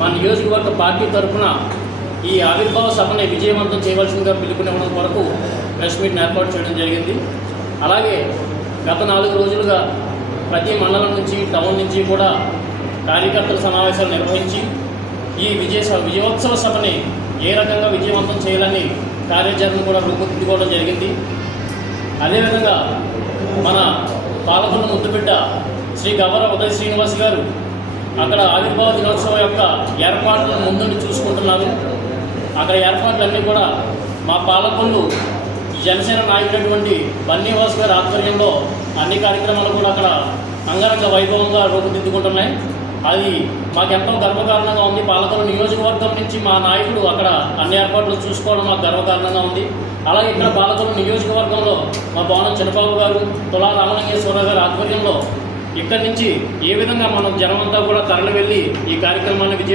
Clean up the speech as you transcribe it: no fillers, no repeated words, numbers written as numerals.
మా నియోజకవర్గ పార్టీ తరఫున ఈ ఆవిర్భావ సభని విజయవంతం చేయవలసిందిగా పిలుపునివ్వడం కొరకు ప్రెస్ మీట్ని ఏర్పాటు చేయడం జరిగింది. అలాగే గత 4 రోజులుగా ప్రతి మండలం నుంచి టౌన్ నుంచి కూడా కార్యకర్తల సమావేశాలు నిర్వహించి ఈ విజయోత్సవ సభని ఏ రకంగా విజయవంతం చేయాలని కార్యాచరణ కూడా రూపుదిద్దుకోవడం జరిగింది. అదేవిధంగా మన పాలకొల్లు ముద్దుబిడ్డ శ్రీ గవర ఉదయ శ్రీనివాస్ గారు అక్కడ ఆవిర్భావ దినోత్సవం యొక్క ఏర్పాట్లను ముందుండి చూసుకుంటున్నారు. అక్కడ ఏర్పాట్లన్నీ కూడా మా పాలకొల్లు జనసేన నాయకుడైనటువంటి బన్నీవాస్ గారి ఆధ్వర్యంలో అన్ని కార్యక్రమాలు కూడా అక్కడ అంగరంగ వైభవంగా రూపుదిద్దుకుంటున్నాయి. అది మాకెంతో గర్వకారణంగా ఉంది. పాలకొల్లు నియోజకవర్గం నుంచి మా నాయకుడు అక్కడ అన్ని ఏర్పాట్లు చూసుకోవడం మాకు గర్వకారణంగా ఉంది. అలాగే ఇక్కడ పాలకొల్లు నియోజకవర్గంలో మా బోనం చిన్నబాబు గారు, తులా రామలింగేశ్వరరావు గారి ఆధ్వర్యంలో ఇక్కడి నుంచి ఏ విధంగా మనం జనమంతా కూడా తరలి వెళ్ళి ఈ కార్యక్రమాన్ని